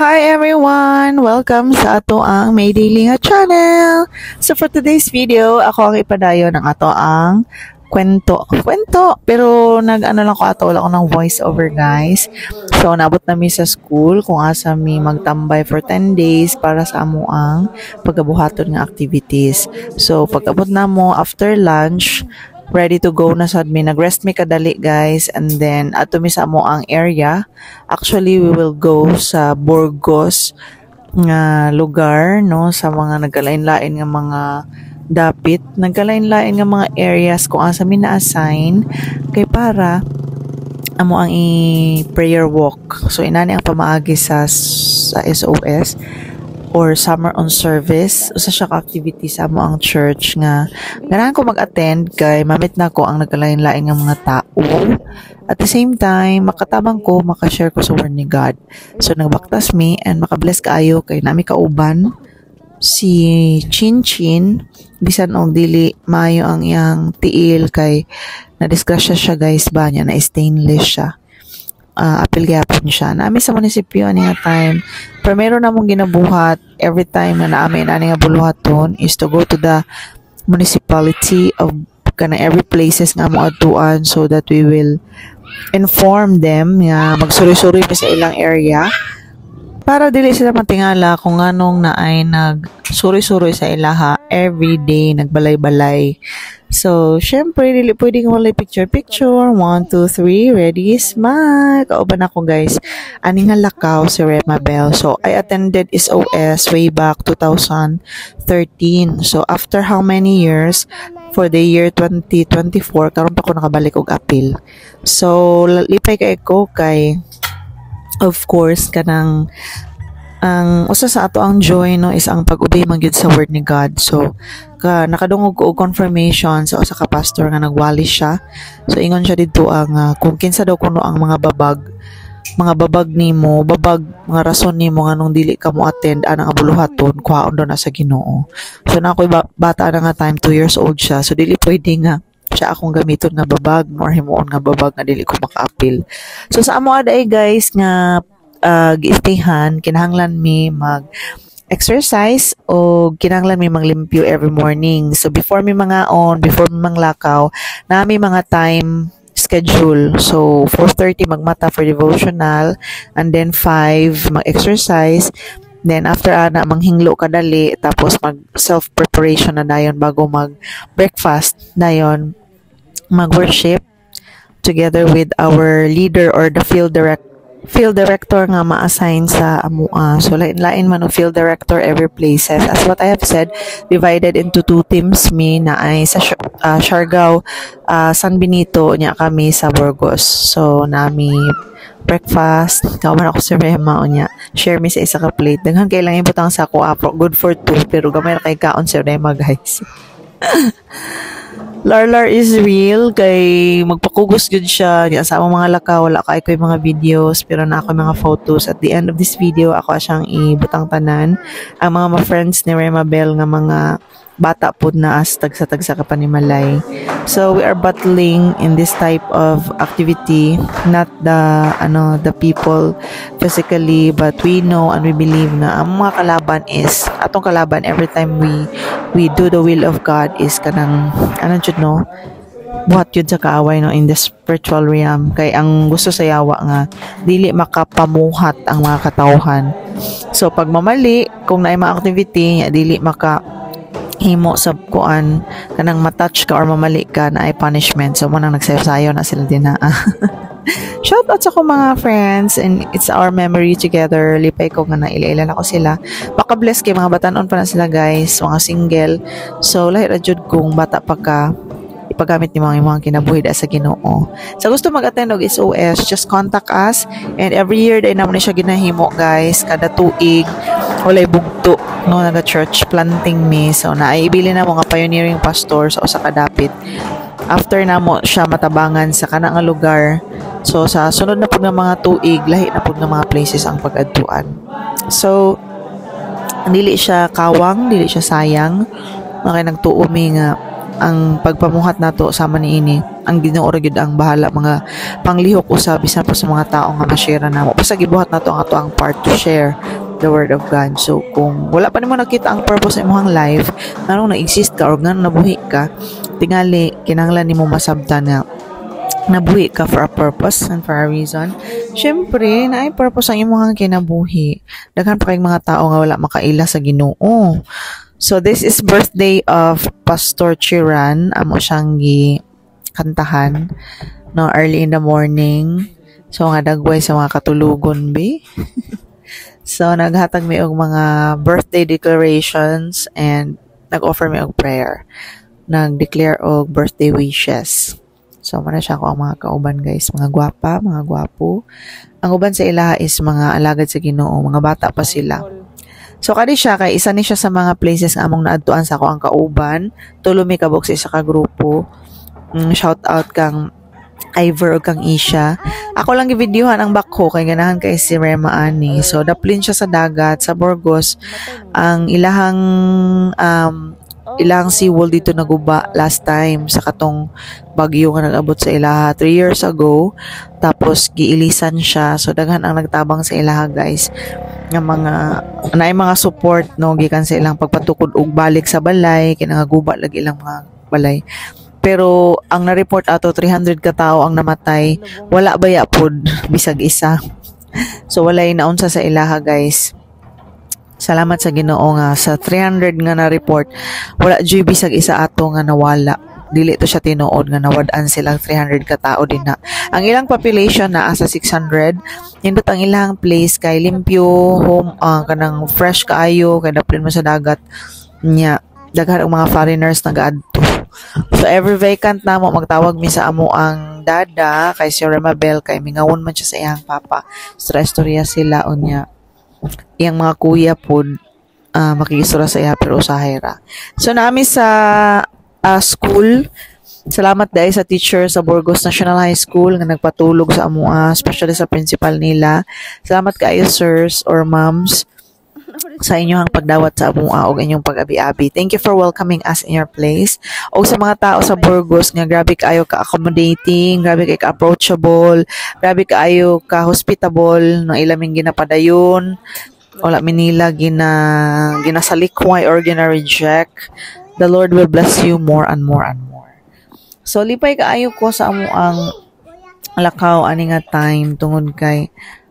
Hi everyone! Welcome sa ato ang May Daily nga channel! So for today's video, ako ang ipadayo ng ato ang kwento. Pero nag-ano lang ko ato, wala ko ng voice over guys. So nabot namin sa school kung asa mi magtambay for 10 days para sa amo ang pagkabuhaton nga activities. So pag-abot na mo after lunch, ready to go na sad mi. Nag-rest mi kadali guys, and then ato mi sa amo ang area. Actually we will go sa Burgos nga lugar, no, sa mga nagkalain-lain nga mga dapit, nagkalain-lain nga mga areas kung asa mi na-assign kay para amo ang prayer walk. So inani ang pamaagi sa SOS or Summer on Service. Usa siya ka activity sa amo ang church nga ganahan ko mag-attend kay mamit na ko ang nagkalain-lain nga mga tao. At the same time, makatabang ko, makashare ko sa word ni God. So nagbaktas mi and makabless kaayo kay nami kauban si Chin bisan og dili maayo ang iyang tiil kay na-disgrasya siya guys ba niya na stainless siya. Apil gyapon siya. Nami sa munisipyo ani nga time. Primero na mong ginabuhat every time na naamin ani nga buluhaton is to go to the municipality of kana every places nga mo adtuan so that we will inform them nga magsuri-suri pa sa ilang area para dili sila matingala kung anong naay nagsuri-suri sa ilaha every day, nagbalay-balay. So, syempre, dili pwedeng walay picture. 1, 2, 3, ready, smile. Kauban ako, guys. Ani nga lakaw si Rema Bell. So, I attended SOS way back 2013. So, after how many years, for the year 2024, karon pa ko nakabalik og appeal. So, lipay kay ko kay, of course, kanang ang usa sa ato ang joy no is ang pag-obey man gyud sa word ni God. So nakadungog ko og confirmation sa usa ka pastor nga nagwali siya. So ingon siya didto ang kung kinsa daw kuno ang mga babag nimo, mga rason nimo nganong dili ka mo attend anang abuluhaton, kuhaon daw na sa Ginoo. So na ako'y bata na nga time, 2 years old siya. So dili pwede nga siya akong gamiton nga babag or himuon nga babag nga dili ko maka-appeal. So sa amo aday guys nga giistihan, kinahanglan mi mag-exercise o kinahanglan mi maglimpyo every morning. So before mi before mi manglakaw, na mi mga time schedule. So 4:30 magmata for devotional, and then 5 mag-exercise. Then after ana manghinglo kadali, tapos mag self-preparation na dayon bago mag-breakfast. Dayon mag-worship together with our leader or the field director nga ma-assign sa amua. So lain-lain man og field director every places. As what I have said, divided into 2 teams mi na ay sa Siargao, San Benito nya kami sa Burgos. So nami breakfast, kauban ako si Rema nya. Share mi sa isa ka plate. Daghan kay lang ibutang sa ako apro. Good for 2 pero gamay ra kay kaon si Rema guys. Larlar is real kay magpakugos gud siya niya sa among mga lakaw. Wala kay ko'y mga videos pero na ako mga photos. At the end of this video ako siyang ibutang tanan ang mga friends ni Rema Bell nga mga bata pod na as tagsa-tagsa ka panimalay. So we are battling in this type of activity, not the people physically, but we know and we believe na ang mga kalaban is atong kalaban every time we do the will of God is kanang buhat yun sa kaaway no in the spiritual realm. Kay ang gusto sa yawa nga dili makapamuhat ang mga katawhan. So pag mamali kung naay mga activity dili himo sa kuan kanang matouch ka or mamali ka na ay punishment. So manang nagsayaw na sila din na. Shout out sa ko mga friends, and it's our memory together. Lipay ko nga na ila ko sila. Baka bless kay mga batanon pa na sila guys, mga single. So lahi ra jud kung bata pa ka ipagamit ni mga kinabuhi sa Ginoo. Sa gusto mag-attend og SOS, just contact us, and every year day naman siya ginahimo guys, kada tuig walay bugto no naga church planting me. So naibili na mo nga pioneering pastor sa usa ka dapit. After na mo siya matabangan sa kana nga lugar, so sa sunod na pud nga mga tuig lahi na pud nga mga places ang pag-adtuan. So dili siya kawang, dili siya sayang. Kay nagtuo mi nga ang pagpamuhat nato sama niini ang Ginoo ra gyud ang bahala mga panglihok usab bisan pa sa mga tawo nga ma-share namo basta gibuhat nato ang ato ang part to share the word of God. So kung wala pa nimo nakita ang purpose sa imong life, nganong na-exist ka or nganong nabuhi ka, tingali kinahanglan nimo masabtan nga nabuhi ka for a purpose and for a reason. Syempre, naay purpose ang imong kinabuhi. Daghan pa kay mga tao nga wala makaila sa Ginoo. So this is birthday of Pastor Chiran. Amo siyang kantahan no early in the morning. So nga dagway sa mga katulugon be. So naghatag mi og mga birthday declarations and nag-offer mi og prayer. Nag-declare og birthday wishes. So, mana siya ako ang mga kauban, guys. Mga gwapa, mga gwapo. Ang uban sa ilaha is mga alagad sa Ginoo. Mga bata pa sila. So, kadi siya, kay isa ni siya sa mga places nga among naadtuan sa ako ang kauban. Tulo mi kabok sa isa ka grupo. Shout out kang Ivor o kang Isha. Ako lang i-videohan ang bakho kay ganahan kay si Rema Ani. So, daplin siya sa dagat, sa Burgos. Ang ilang seawall dito naguba last time sa katong bagyo nga nag-abot sa ilaha 3 years ago. Tapos giilisan siya, so daghan ang nagtabang sa ilaha, guys, nga mga support no gikan sa ilang pagpatukod og balik sa balay kay nangaguba lagi ilang mga balay. Pero ang na-report ato 300 ka tawo ang namatay, wala baya pod bisag isa. So walay naunsa sa ilaha, guys. Salamat sa Ginoo nga sa 300 nga na-report, wala jud bisag isa ato nga nawala. Dili to siya tinuod nga nawad-an silang 300 ka tawo din na. Ang ilang population na asa 600. Nindot ang ilang place kay limpyo, home, kanang fresh kaayo, kay daplin mo sa dagat. Nya, daghan ang mga foreigners nagaadto. So every vacant namo magtawag mi sa amo ang dada kay si Remabel kay mingawon man siya sa iyang papa. Sa istorya sila unya. Iyang mga kuya po makikisura sa iya pero usahay ra. So naami sa school. Salamat dahil sa teacher sa Burgos National High School nga nagpatulog sa amua, especially sa principal nila. Salamat kayo sirs or moms sa inyong pagdawat sa amua o inyong pag-abi-abi. Thank you for welcoming us in your place. O sa mga tao sa Burgos nga grabe kayo ka-accommodating, grabe kayo ka-approachable, grabe kayo ka-hospitable ng ilaming ginapadayon. Wala minila ginasalikway or gina-reject. The Lord will bless you more and more and more. So lipay kaayo ko sa amuang lakaw ani nga time tungod kay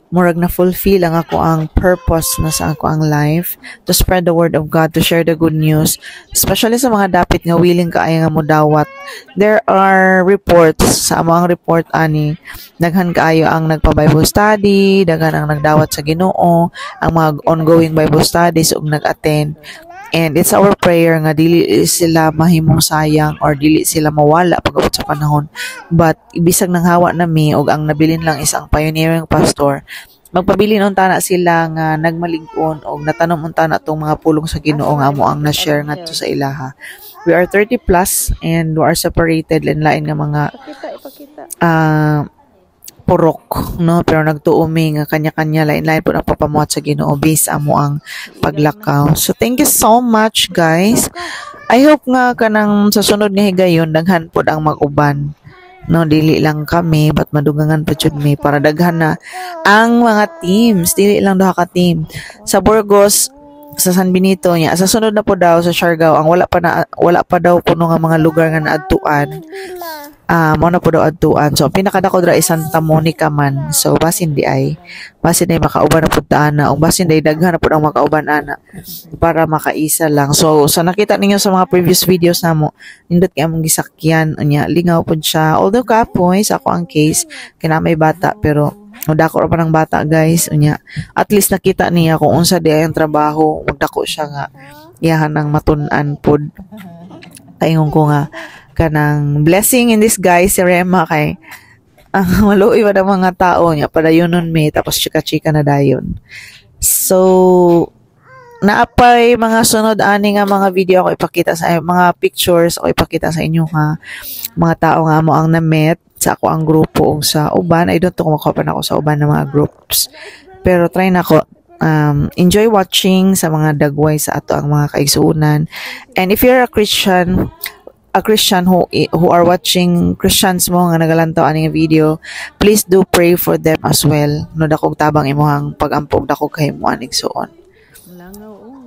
murag na fulfill ang ako ang purpose na sa ako ang life to spread the word of God, to share the good news, especially sa mga dapit nga willing kaayo nga mo dawat. There are reports sa among report ani daghan kaayo ang nagpa-Bible study, daghan ang nagdawat sa Ginoo, ang mga ongoing Bible studies ug nag-attend. And it's our prayer nga dili sila mahimong sayang or dili sila mawala pag-abot sa panahon. But ibisag nang hawa nami og ang nabilin lang isang pioneering pastor, magpabilin unta na sila nga nagmalig-on og natanom unta na tong mga pulong sa Ginoo nga amo ang na-share ngadto sa ilaha. We are 30 plus and we are separated lain-lain nga mga purok, no? Pero nagtuumi nga kanya-kanya lain-lain po ang papamuhat sa Ginoo based amo ang paglakaw. So thank you so much, guys. I hope nga kanang sa sunod nga higayon daghan pod ang mag-uban. No, dili lang kami but madugangan pa jud mi para daghan na ang mga teams, dili lang duha ka team. Sa Burgos, sa San Benito niya, sa sunod na po daw sa Siargao, ang wala pa daw kuno nga mga lugar nga naadtuan. Mo na po daw adtuan. So pinakadako dra is Santa Monica man. So basin di ay makauban na pud ana, o basin day daghan na pud ang makauban ana para makaisa lang. So sa nakita ninyo sa mga previous videos namo, nindot kay among gisakyan unya, lingaw pud siya. Although kapoy sa ako ang case kinamay bata pero dako ra pa ng bata, guys unya. At least nakita niya kung unsa di ang trabaho, magdako siya nga iyahan ang matun-an pud. Kaingon ko nga kanang blessing in disguise si Rema kay maluoy pa ng mga tao niya padayonon mi tapos chika-chika na dayon. So naapay mga sunod ani nga mga video ako ipakita sa mga pictures ako ipakita sa inyo ha, mga tao nga mo ang na-met sa ako ang grupo o sa uban. I don't know kung makapan ako sa uban ng mga groups pero try na ko. Enjoy watching sa mga dagway sa ato ang mga kaigsuunan. And if you're a Christian who are watching, Christians mo nga nagalantaw ani nga video, please do pray for them as well. No dakog tabang imuhang pag-ampog dakog kay mo anig suon. Langaw, oh.